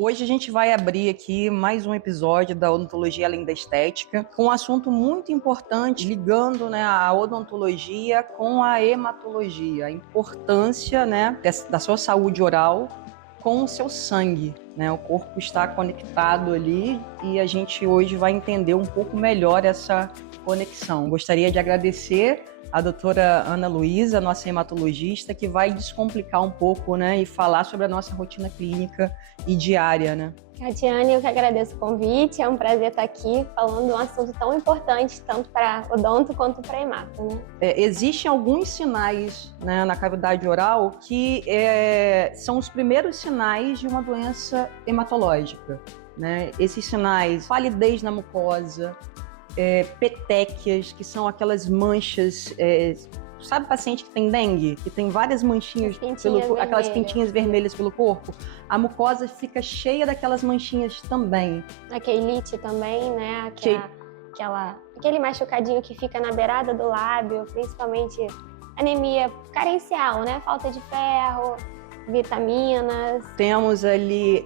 Hoje a gente vai abrir aqui mais um episódio da Odontologia Além da Estética, com um assunto muito importante, ligando, a odontologia com a hematologia, a importância, da sua saúde oral com o seu sangue, O corpo está conectado ali e a gente hoje vai entender um pouco melhor essa conexão. Gostaria de agradecer a doutora Ana Luísa, nossa hematologista, que vai descomplicar um pouco, e falar sobre a nossa rotina clínica e diária, Catiane, eu que agradeço o convite, é um prazer estar aqui falando de um assunto tão importante, tanto para odonto quanto para hemato, Existem alguns sinais, na cavidade oral que são os primeiros sinais de uma doença hematológica, Esses sinais, palidez na mucosa, petequias, que são aquelas manchas, sabe paciente que tem dengue? Que tem várias manchinhas, aquelas pintinhas vermelhas pelo corpo? A mucosa fica cheia daquelas manchinhas também. A queilite também, aquele machucadinho que fica na beirada do lábio, principalmente anemia carencial, Falta de ferro, vitaminas. Temos ali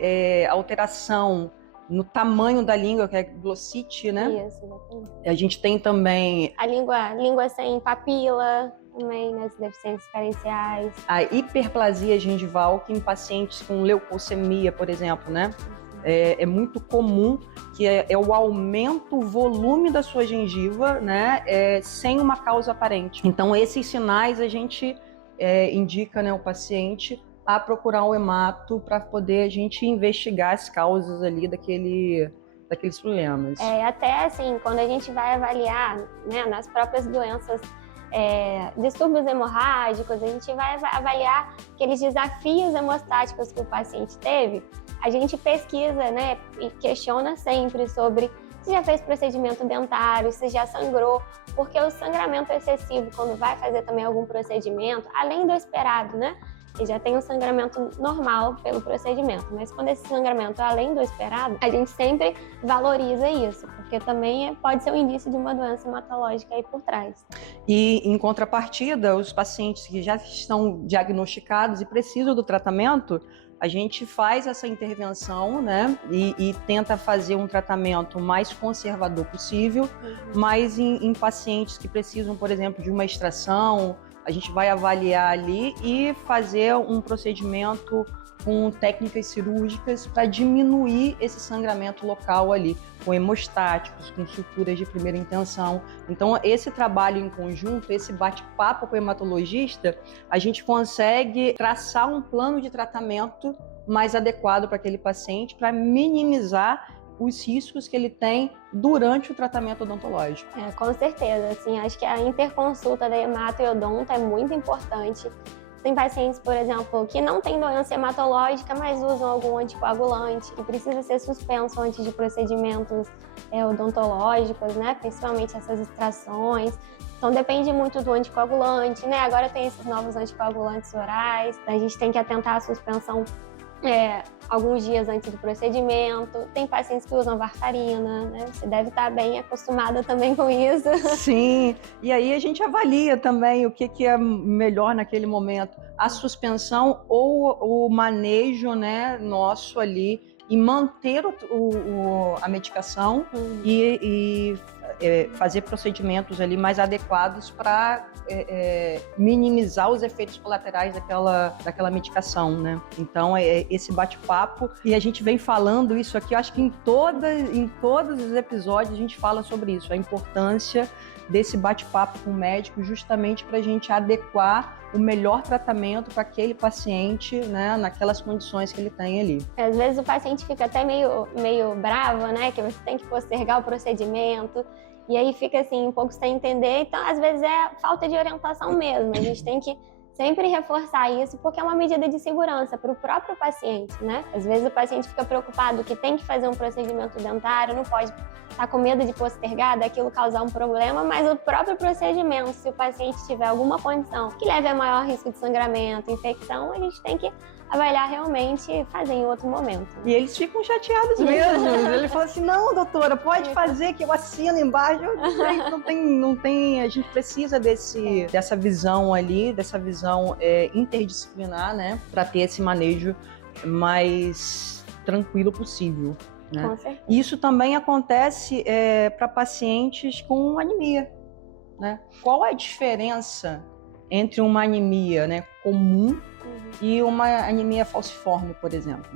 alteração no tamanho da língua, que é glossite, Isso, exatamente. A gente tem também a língua sem papila, também nas deficiências carenciais. A hiperplasia gengival, que em pacientes com leucemia, por exemplo, É muito comum, que é o aumento, o volume da sua gengiva, sem uma causa aparente. Então, esses sinais a gente indica, o paciente a procurar um hemato para poder a gente investigar as causas ali daqueles problemas. Até assim, quando a gente vai avaliar, nas próprias doenças, distúrbios hemorrágicos, a gente vai avaliar aqueles desafios hemostáticos que o paciente teve, a gente pesquisa, e questiona sempre sobre se já fez procedimento dentário, se já sangrou, porque o sangramento excessivo, quando vai fazer também algum procedimento, além do esperado, que já tem um sangramento normal pelo procedimento, mas quando esse sangramento é além do esperado, a gente sempre valoriza isso, porque também pode ser um indício de uma doença hematológica aí por trás. E, em contrapartida, os pacientes que já estão diagnosticados e precisam do tratamento, a gente faz essa intervenção, e tenta fazer um tratamento mais conservador possível, mas em pacientes que precisam, por exemplo, de uma extração, a gente vai avaliar ali e fazer um procedimento com técnicas cirúrgicas para diminuir esse sangramento local ali, com hemostáticos, com suturas de primeira intenção. Então, esse trabalho em conjunto, esse bate-papo com o hematologista, a gente consegue traçar um plano de tratamento mais adequado para aquele paciente, para minimizar os riscos que ele tem durante o tratamento odontológico. Com certeza, assim, acho que a interconsulta da hemato e odonto é muito importante. Tem pacientes, por exemplo, que não têm doença hematológica, mas usam algum anticoagulante, que precisa ser suspenso antes de procedimentos odontológicos, principalmente essas extrações. Então depende muito do anticoagulante, Agora tem esses novos anticoagulantes orais, a gente tem que atentar à suspensão alguns dias antes do procedimento. Tem pacientes que usam varfarina, Você deve estar bem acostumada também com isso. Sim, e aí a gente avalia também o que é melhor naquele momento, a suspensão ou o manejo, nosso ali, e manter a medicação e fazer procedimentos ali mais adequados para minimizar os efeitos colaterais daquela medicação, Então, esse bate-papo, e a gente vem falando isso aqui, eu acho que em todos os episódios a gente fala sobre isso, a importância desse bate-papo com o médico, justamente para a gente adequar o melhor tratamento para aquele paciente, naquelas condições que ele tem ali. Às vezes o paciente fica até meio bravo, que você tem que postergar o procedimento, e aí fica assim, um pouco sem entender. Então, às vezes é falta de orientação mesmo. A gente tem que sempre reforçar isso, porque é uma medida de segurança para o próprio paciente, Às vezes o paciente fica preocupado que tem que fazer um procedimento dentário, não pode estar com medo de postergar, daquilo causar um problema, mas o próprio procedimento, se o paciente tiver alguma condição que leve a maior risco de sangramento, infecção, a gente tem que avaliar realmente e fazer em outro momento. E eles ficam chateados mesmo. Ele fala assim, não, doutora, pode fazer que eu assino embaixo. Não tem, a gente precisa dessa visão ali, dessa visão interdisciplinar, para ter esse manejo mais tranquilo possível, né? Com certeza. Isso também acontece para pacientes com anemia, né? Qual a diferença entre uma anemia, né, comum e uma anemia falciforme, por exemplo?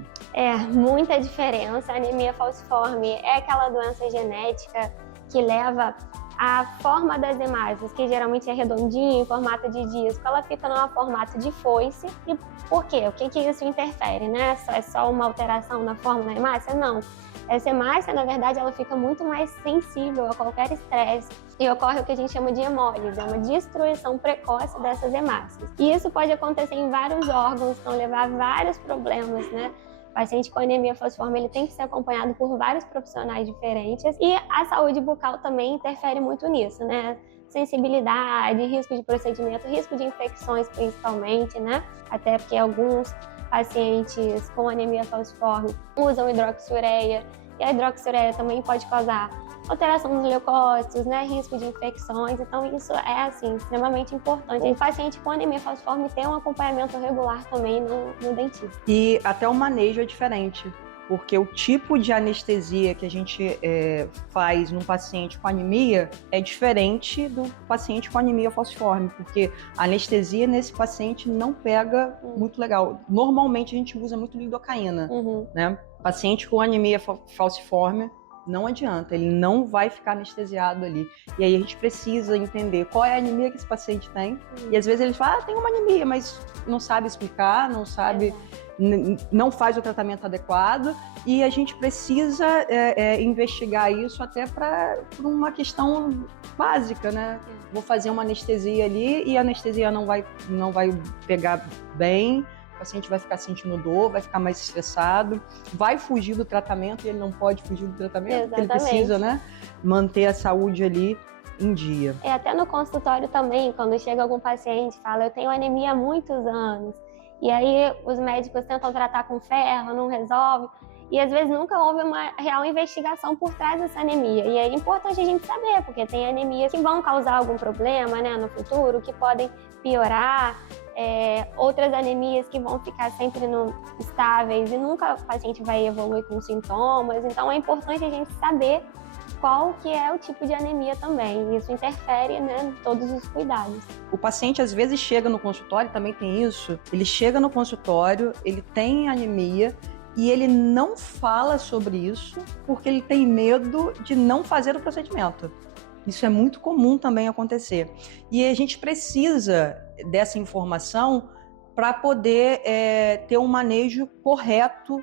Muita diferença. A anemia falciforme é aquela doença genética que leva a forma das hemácias, que geralmente é redondinha, em formato de disco, ela fica num formato de foice. E por quê? O que isso interfere, né? É só uma alteração na forma da hemácia? Não. Essa hemácia, na verdade, ela fica muito mais sensível a qualquer estresse e ocorre o que a gente chama de hemólise, é uma destruição precoce dessas hemácias. E isso pode acontecer em vários órgãos, então levar a vários problemas, né? O paciente com anemia falciforme, ele tem que ser acompanhado por vários profissionais diferentes e a saúde bucal também interfere muito nisso, né? Sensibilidade, risco de procedimento, risco de infecções principalmente, né? Até porque alguns pacientes com anemia falciforme usam hidroxiureia e a hidroxiureia também pode causar alteração dos leucócitos, né, risco de infecções, então isso é assim extremamente importante. O paciente com anemia falciforme tem um acompanhamento regular também no dentista. E até o manejo é diferente, porque o tipo de anestesia que a gente faz num paciente com anemia é diferente do paciente com anemia falciforme, porque a anestesia nesse paciente não pega muito legal. Normalmente a gente usa muito lidocaína, né? Paciente com anemia falciforme, não adianta, ele não vai ficar anestesiado ali. E aí a gente precisa entender qual é a anemia que esse paciente tem. E às vezes ele fala, tem uma anemia, mas não sabe explicar, não sabe... não faz o tratamento adequado e a gente precisa investigar isso até por uma questão básica, né? Vou fazer uma anestesia ali e a anestesia não vai pegar bem, o paciente vai ficar sentindo dor, vai ficar mais estressado, vai fugir do tratamento e ele não pode fugir do tratamento, porque ele precisa, né, manter a saúde ali em dia. Até no consultório também, quando chega algum paciente e fala, eu tenho anemia há muitos anos, e aí os médicos tentam tratar com ferro, não resolve. E às vezes nunca houve uma real investigação por trás dessa anemia. E é importante a gente saber, porque tem anemias que vão causar algum problema, né, no futuro, que podem piorar. Outras anemias que vão ficar sempre estáveis e nunca o paciente vai evoluir com sintomas. Então é importante a gente saber qual que é o tipo de anemia também. Isso interfere, né, em todos os cuidados. O paciente às vezes chega no consultório, também tem isso, ele chega no consultório, ele tem anemia e ele não fala sobre isso porque ele tem medo de não fazer o procedimento. Isso é muito comum também acontecer. E a gente precisa dessa informação para poder ter um manejo correto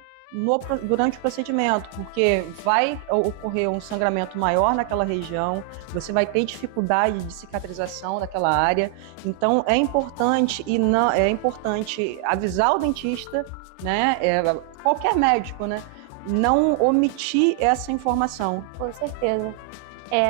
durante o procedimento, porque vai ocorrer um sangramento maior naquela região, você vai ter dificuldade de cicatrização daquela área, então é importante avisar o dentista, né, qualquer médico, né, não omitir essa informação. Com certeza.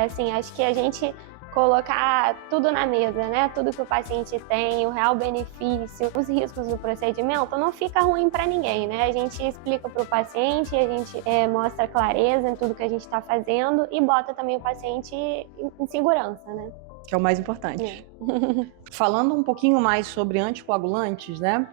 Assim, acho que a gente colocar tudo na mesa, né? Tudo que o paciente tem, o real benefício, os riscos do procedimento, não fica ruim para ninguém, né? A gente explica para o paciente, a gente mostra clareza em tudo que a gente está fazendo e bota também o paciente em segurança, né? Que é o mais importante. Falando um pouquinho mais sobre anticoagulantes, né?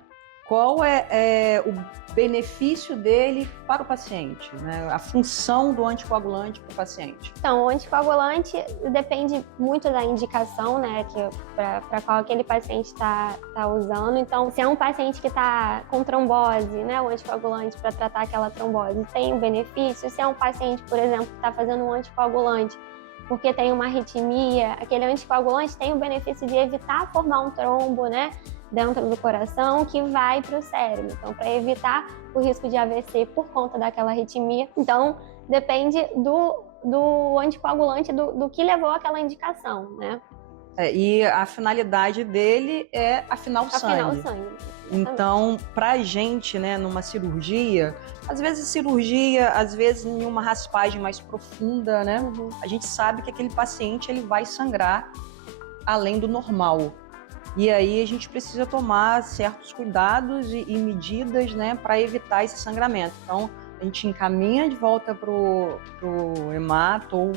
Qual é o benefício dele para o paciente, né? A função do anticoagulante para o paciente? Então, o anticoagulante depende muito da indicação, né, para qual aquele paciente está usando. Então, se é um paciente que está com trombose, né, o anticoagulante para tratar aquela trombose tem um benefício. Se é um paciente, por exemplo, que está fazendo um anticoagulante porque tem uma arritmia, aquele anticoagulante tem o benefício de evitar formar um trombo, né, dentro do coração que vai para o cérebro. Então, para evitar o risco de AVC por conta daquela arritmia. Então, depende do anticoagulante, do que levou àquela indicação, né? E a finalidade dele é afinar o sangue. Então, pra gente, né, numa cirurgia, às vezes em uma raspagem mais profunda, né, a gente sabe que aquele paciente ele vai sangrar além do normal. E aí a gente precisa tomar certos cuidados e medidas, né, para evitar esse sangramento. Então, a gente encaminha de volta pro hemato ou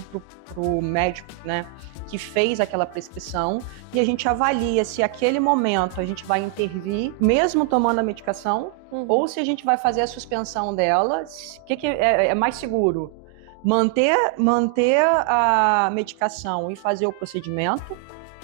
pro médico, né, que fez aquela prescrição, e a gente avalia se aquele momento a gente vai intervir, mesmo tomando a medicação, ou se a gente vai fazer a suspensão dela. O que é mais seguro? Manter a medicação e fazer o procedimento,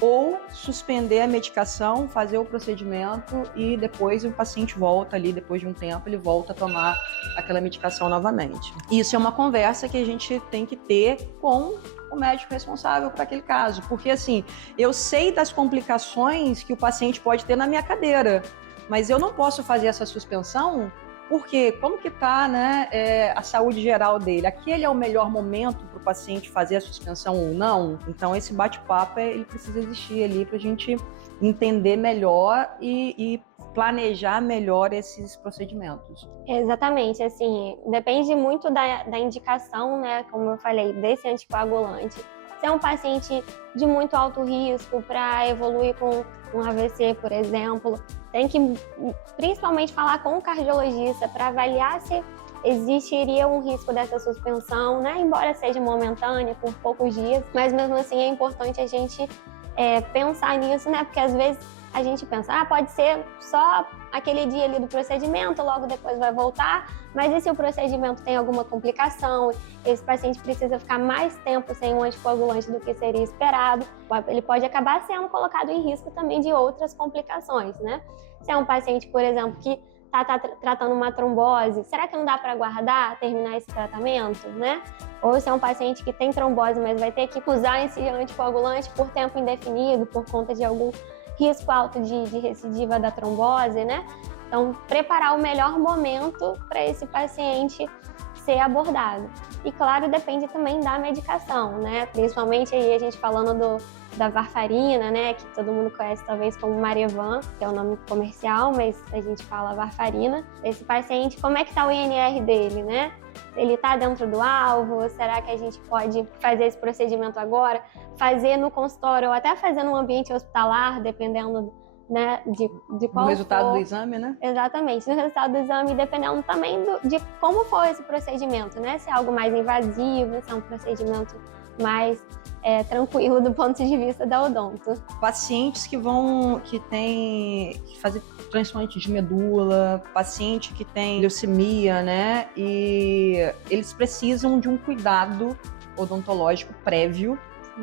ou suspender a medicação, fazer o procedimento e depois o paciente volta ali, depois de um tempo, ele volta a tomar aquela medicação novamente. Isso é uma conversa que a gente tem que ter com o médico responsável por aquele caso, porque assim, eu sei das complicações que o paciente pode ter na minha cadeira, mas eu não posso fazer essa suspensão porque como que está, né, a saúde geral dele? Aquele é o melhor momento para o paciente fazer a suspensão ou não? Então esse bate-papo ele precisa existir ali para a gente entender melhor e planejar melhor esses procedimentos. Exatamente, assim, depende muito da indicação, né, como eu falei, desse anticoagulante. Se é um paciente de muito alto risco para evoluir com um AVC, por exemplo, tem que principalmente falar com o cardiologista para avaliar se existiria um risco dessa suspensão, né? Embora seja momentânea, por poucos dias, mas mesmo assim é importante a gente pensar nisso, né? Porque às vezes a gente pensa, pode ser só aquele dia ali do procedimento, logo depois vai voltar, mas e se o procedimento tem alguma complicação, esse paciente precisa ficar mais tempo sem um anticoagulante do que seria esperado, ele pode acabar sendo colocado em risco também de outras complicações, né? Se é um paciente, por exemplo, que está tratando uma trombose, será que não dá para aguardar, terminar esse tratamento, né? Ou se é um paciente que tem trombose, mas vai ter que usar esse anticoagulante por tempo indefinido, por conta de algum risco alto de recidiva da trombose, né? Então, preparar o melhor momento para esse paciente ser abordado. E, claro, depende também da medicação, né? Principalmente aí a gente falando da varfarina, né? Que todo mundo conhece talvez como Marevan, que é o nome comercial, mas a gente fala varfarina. Esse paciente, como é que tá o INR dele, né? Ele está dentro do alvo? Será que a gente pode fazer esse procedimento agora? Fazer no consultório ou até fazer no ambiente hospitalar, dependendo, né, de qual o resultado for. do exame, né? Exatamente, no resultado do exame, dependendo também de como for esse procedimento, né? Se é algo mais invasivo, se é um procedimento mais tranquilo do ponto de vista da odonto. Pacientes que tem que fazer transplante de medula, paciente que tem leucemia, né? E eles precisam de um cuidado odontológico prévio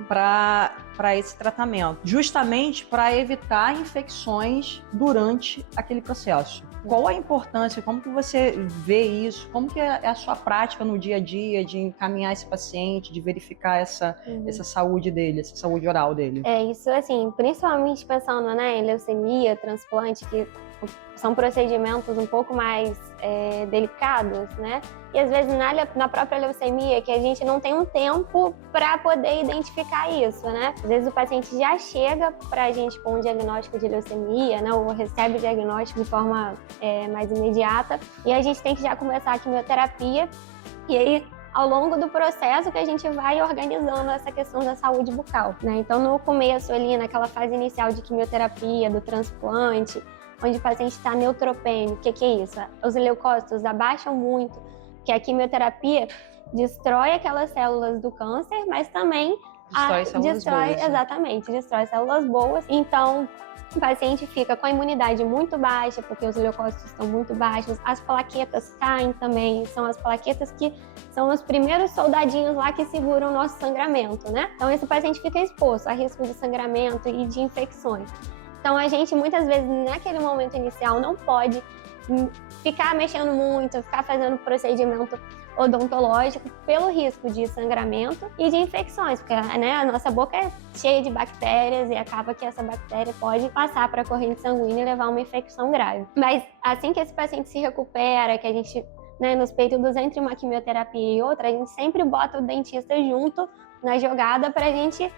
para esse tratamento, justamente para evitar infecções durante aquele processo. Qual a importância? Como que você vê isso? Como que é a sua prática no dia a dia de encaminhar esse paciente, de verificar essa saúde dele, essa saúde oral dele? Isso assim, principalmente pensando, né, em leucemia, transplante, que são procedimentos um pouco mais delicados, né? E às vezes na própria leucemia, que a gente não tem um tempo para poder identificar isso, né? Às vezes o paciente já chega para a gente com um diagnóstico de leucemia, né? Ou recebe o diagnóstico de forma mais imediata, e a gente tem que já começar a quimioterapia, e aí ao longo do processo que a gente vai organizando essa questão da saúde bucal, né? Então no começo ali, naquela fase inicial de quimioterapia, do transplante, onde o paciente está neutropênico. O que é isso? Os leucócitos abaixam muito, que a quimioterapia destrói aquelas células do câncer, mas também destrói células boas. Então, o paciente fica com a imunidade muito baixa, porque os leucócitos estão muito baixos. As plaquetas caem também, são as plaquetas que são os primeiros soldadinhos lá que seguram o nosso sangramento, né? Então, esse paciente fica exposto a risco de sangramento e de infecções. Então, a gente, muitas vezes, naquele momento inicial, não pode ficar mexendo muito, ficar fazendo procedimento odontológico pelo risco de sangramento e de infecções, porque, né, a nossa boca é cheia de bactérias e acaba que essa bactéria pode passar para a corrente sanguínea e levar a uma infecção grave. Mas assim que esse paciente se recupera, que a gente, né, nos períodos entre uma quimioterapia e outra, a gente sempre bota o dentista junto na jogada para a gente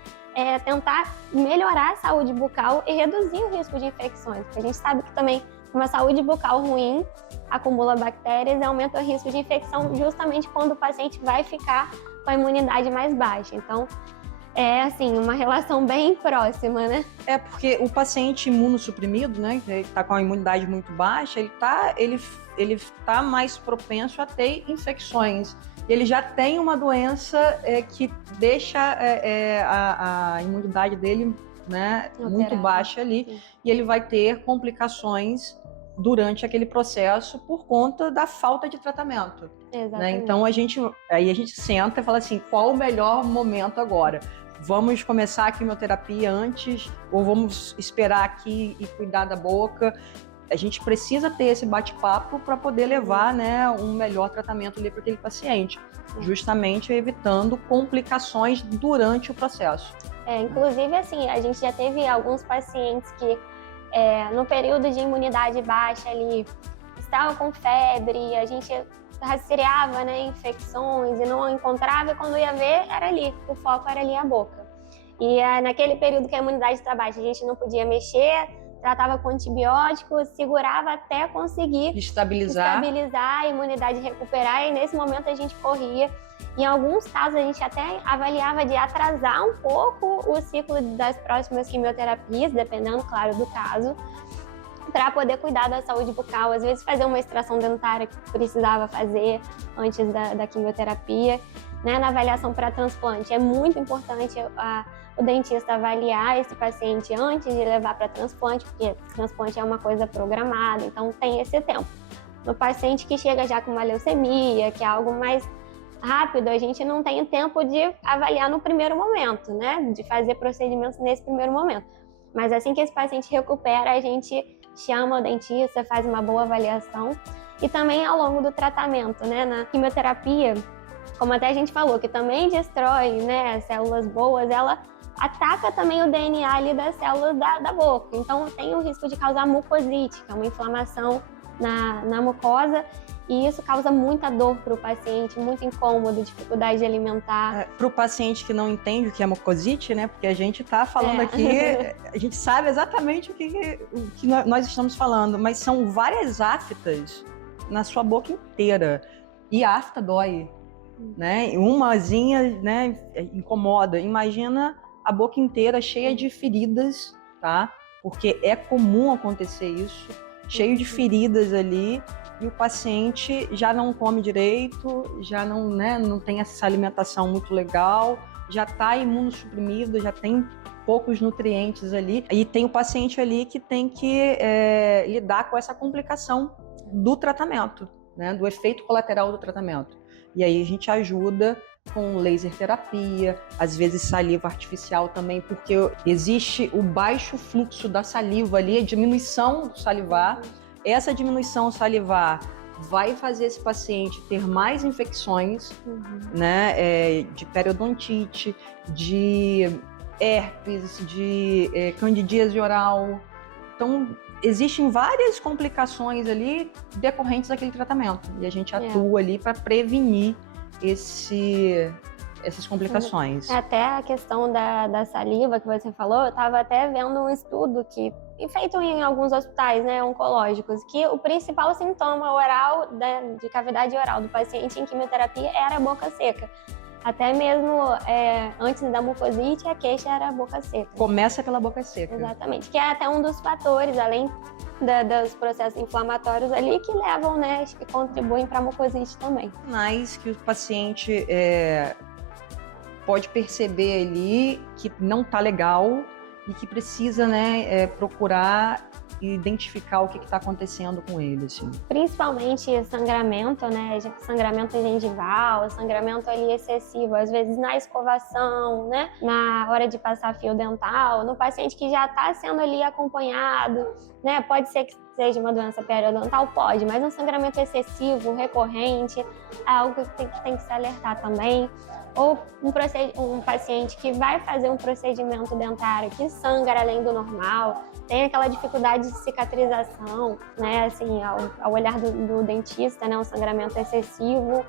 tentar melhorar a saúde bucal e reduzir o risco de infecções, porque a gente sabe que também uma saúde bucal ruim acumula bactérias e aumenta o risco de infecção justamente quando o paciente vai ficar com a imunidade mais baixa. Então, É, assim, uma relação bem próxima, né? É porque o paciente imunossuprimido, né, que está com a imunidade muito baixa, ele tá mais propenso a ter infecções. Ele já tem uma doença que deixa a imunidade dele, né, muito baixa ali, sim. E ele vai ter complicações durante aquele processo por conta da falta de tratamento. Né? Exatamente. Então a gente senta e fala assim, qual o melhor momento agora? Vamos começar a quimioterapia antes ou vamos esperar aqui e cuidar da boca? A gente precisa ter esse bate-papo para poder levar, né, um melhor tratamento ali para aquele paciente, justamente evitando complicações durante o processo. Inclusive, assim, a gente já teve alguns pacientes que no período de imunidade baixa ali estavam com febre, a gente rastreava, né, infecções e não encontrava, e quando ia ver, era ali, o foco era ali a boca. E naquele período que a imunidade está baixa, a gente não podia mexer, tratava com antibióticos, segurava até conseguir estabilizar a imunidade, recuperar, e nesse momento a gente corria. Em alguns casos, a gente até avaliava de atrasar um pouco o ciclo das próximas quimioterapias, dependendo, claro, do caso, para poder cuidar da saúde bucal, às vezes fazer uma extração dentária que precisava fazer antes da quimioterapia. Né? Na avaliação para transplante, é muito importante o dentista avaliar esse paciente antes de levar para transplante, porque transplante é uma coisa programada, então tem esse tempo. No paciente que chega já com uma leucemia, que é algo mais rápido, a gente não tem tempo de avaliar no primeiro momento, né? De fazer procedimentos nesse primeiro momento. Mas assim que esse paciente recupera, a gente chama o dentista, faz uma boa avaliação. E também ao longo do tratamento, né? Na quimioterapia, como até a gente falou, que também destrói, né, células boas, ela ataca também o DNA ali das células da boca. Então tem o risco de causar mucosite, que é uma inflamação na mucosa, e isso causa muita dor para o paciente, muito incômodo, dificuldade de alimentar. Para o paciente que não entende o que é mucosite, né? Porque a gente está falando aqui, a gente sabe exatamente o que nós estamos falando, mas são várias aftas na sua boca inteira. E a afta dói, né? Umazinha, né, incomoda. Imagina a boca inteira cheia de feridas, tá? Porque é comum acontecer isso, cheio de feridas ali, e o paciente já não come direito, já não, né, não tem essa alimentação muito legal, já está imunossuprimido, já tem poucos nutrientes ali, e tem o paciente ali que tem que lidar com essa complicação do tratamento, né, do efeito colateral do tratamento. E aí a gente ajuda com laser terapia, às vezes saliva artificial também, porque existe o baixo fluxo da saliva ali, a diminuição do salivar. Essa diminuição salivar vai fazer esse paciente ter mais infecções, né, de periodontite, de herpes, de candidíase oral. Então, existem várias complicações ali decorrentes daquele tratamento. E a gente atua ali para prevenir essas complicações. Até a questão da saliva que você falou, eu estava até vendo um estudo feito em alguns hospitais, né, oncológicos, que o principal sintoma oral de cavidade oral do paciente em quimioterapia era a boca seca. Até mesmo antes da mucosite, a queixa era a boca seca. Começa pela boca seca. Exatamente, que é até um dos fatores, além dos processos inflamatórios ali, que levam, né, que contribuem para a mucosite também. Mas que o paciente pode perceber ali que não está legal e que precisa, né, procurar e identificar o que está acontecendo com ele, assim. Principalmente sangramento, né? Sangramento gengival, sangramento ali excessivo, às vezes na escovação, né? Na hora de passar fio dental, no paciente que já está sendo ali acompanhado, né? Pode ser que seja uma doença periodontal, pode, mas um sangramento excessivo, recorrente, é algo que tem que se alertar também. Ou um paciente que vai fazer um procedimento dentário que sangra além do normal, tem aquela dificuldade de cicatrização, né, assim, ao olhar do dentista, né, um sangramento excessivo,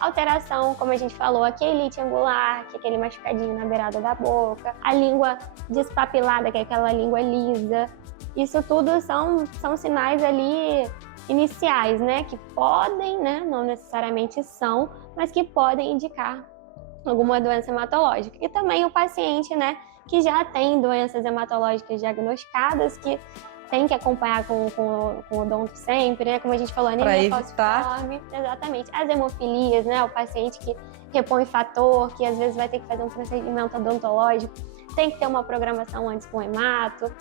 alteração, como a gente falou, a quelite angular, que é aquele machucadinho na beirada da boca, a língua despapilada, que é aquela língua lisa. Isso tudo são sinais ali iniciais, né, que podem, né, não necessariamente são, mas que podem indicar alguma doença hematológica. E também o paciente, né, que já tem doenças hematológicas diagnosticadas, que tem que acompanhar com o odonto sempre, né? Como a gente falou, anemia falciforme, exatamente. As hemofilias, né? O paciente que repõe fator, que às vezes vai ter que fazer um procedimento odontológico, tem que ter uma programação antes com hemato.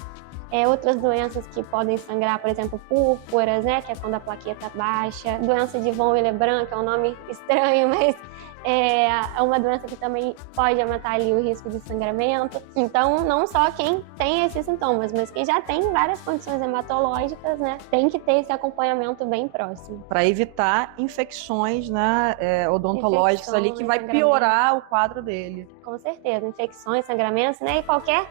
Outras doenças que podem sangrar, por exemplo, púrpuras, né? Que é quando a plaqueta baixa. Doença de von Willebrand, que é um nome estranho, mas é uma doença que também pode aumentar ali o risco de sangramento. Então, não só quem tem esses sintomas, mas quem já tem várias condições hematológicas, né, tem que ter esse acompanhamento bem próximo. Para evitar infecções, né, odontológicas ali, que vai piorar o quadro dele. Com certeza, infecções, sangramentos, né, e qualquer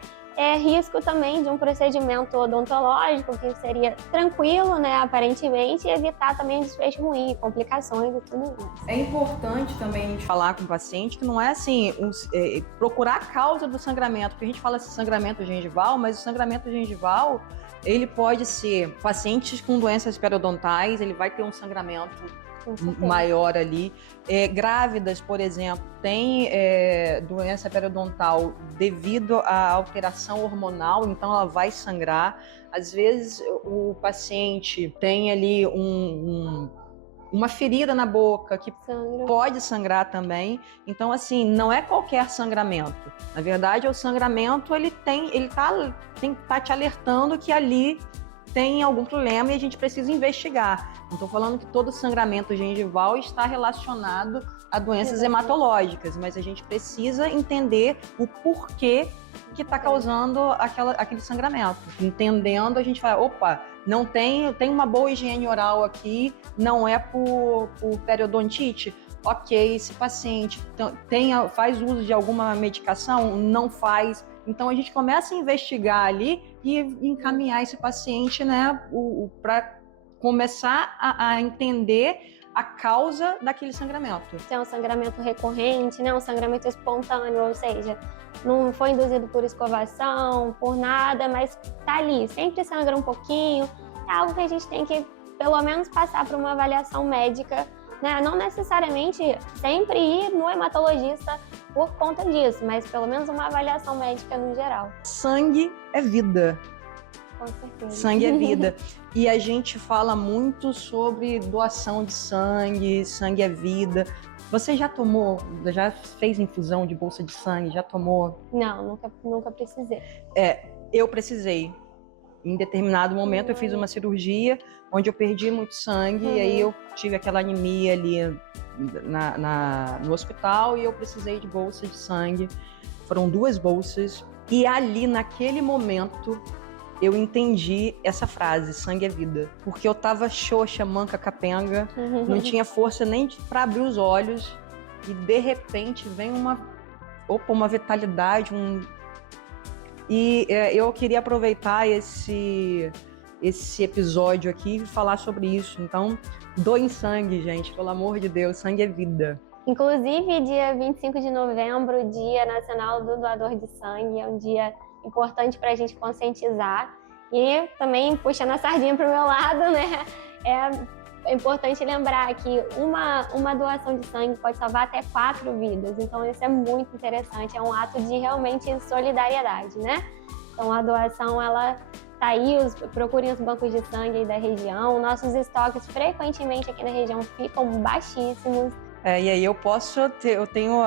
risco também de um procedimento odontológico, que seria tranquilo, né, aparentemente, e evitar também desfecho ruim, complicações e tudo mais. É importante também a gente falar com o paciente que não é assim, procurar a causa do sangramento, porque a gente fala assim, sangramento gengival, mas o sangramento gengival, ele pode ser pacientes com doenças periodontais, ele vai ter um sangramento maior ali. Grávidas, por exemplo, têm doença periodontal devido à alteração hormonal, então ela vai sangrar. Às vezes o paciente tem ali uma ferida na boca que pode sangrar também. Então, assim, não é qualquer sangramento. Na verdade, o sangramento, ele tá te alertando que ali tem algum problema e a gente precisa investigar. Não estou falando que todo sangramento gengival está relacionado a doenças hematológicas, mas a gente precisa entender o porquê que está causando aquele sangramento. Entendendo, a gente fala, opa, não tem uma boa higiene oral aqui, não é por periodontite? Ok, esse paciente faz uso de alguma medicação? Não faz. Então, a gente começa a investigar ali e encaminhar esse paciente, né, para começar a entender a causa daquele sangramento. Se é um sangramento recorrente, né, um sangramento espontâneo, ou seja, não foi induzido por escovação, por nada, mas tá ali, sempre sangra um pouquinho, é algo que a gente tem que, pelo menos, passar por uma avaliação médica, né? Não necessariamente sempre ir no hematologista por conta disso, mas pelo menos uma avaliação médica no geral. Sangue é vida. Com certeza. Sangue é vida. E a gente fala muito sobre doação de sangue, sangue é vida. Você já fez infusão de bolsa de sangue? Já tomou? Não, nunca precisei. Eu precisei. Em determinado momento eu fiz uma cirurgia onde eu perdi muito sangue e aí eu tive aquela anemia ali no hospital e eu precisei de bolsa de sangue. Foram 2 bolsas e ali naquele momento eu entendi essa frase, sangue é vida. Porque eu tava xoxa, manca, capenga, não tinha força nem para abrir os olhos e de repente vem uma vitalidade, E eu queria aproveitar esse episódio aqui e falar sobre isso. Então, doem sangue, gente, pelo amor de Deus, sangue é vida. Inclusive, dia 25 de novembro, Dia Nacional do Doador de Sangue, é um dia importante para a gente conscientizar. E também, puxando a sardinha para o meu lado, né? É importante lembrar que uma doação de sangue pode salvar até 4 vidas. Então, isso é muito interessante. É um ato de realmente solidariedade, né? Então, a doação, ela tá aí. Procurem os bancos de sangue aí da região. Nossos estoques, frequentemente, aqui na região, ficam baixíssimos. E aí eu tenho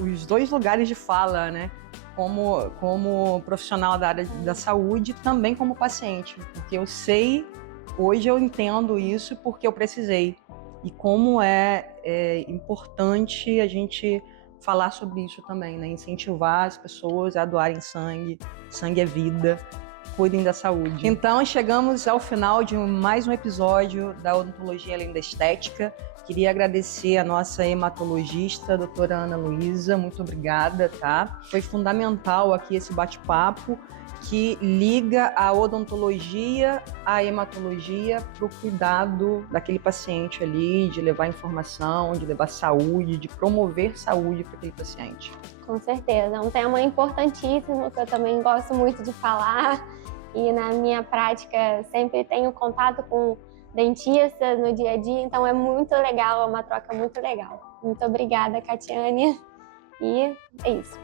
os 2 lugares de fala, né? Como profissional da área da saúde, também como paciente. Porque eu sei... Hoje eu entendo isso porque eu precisei. E como é importante a gente falar sobre isso também, né? Incentivar as pessoas a doarem sangue. Sangue é vida. Cuidem da saúde. Então, chegamos ao final de mais um episódio da Odontologia Além da Estética. Queria agradecer a nossa hematologista, a doutora Ana Luísa. Muito obrigada, tá? Foi fundamental aqui esse bate-papo que liga a odontologia à hematologia para o cuidado daquele paciente ali, de levar informação, de levar saúde, de promover saúde para aquele paciente. Com certeza, é um tema importantíssimo que eu também gosto muito de falar e na minha prática sempre tenho contato com dentistas no dia a dia, então é muito legal, é uma troca muito legal. Muito obrigada, Catiane. E é isso.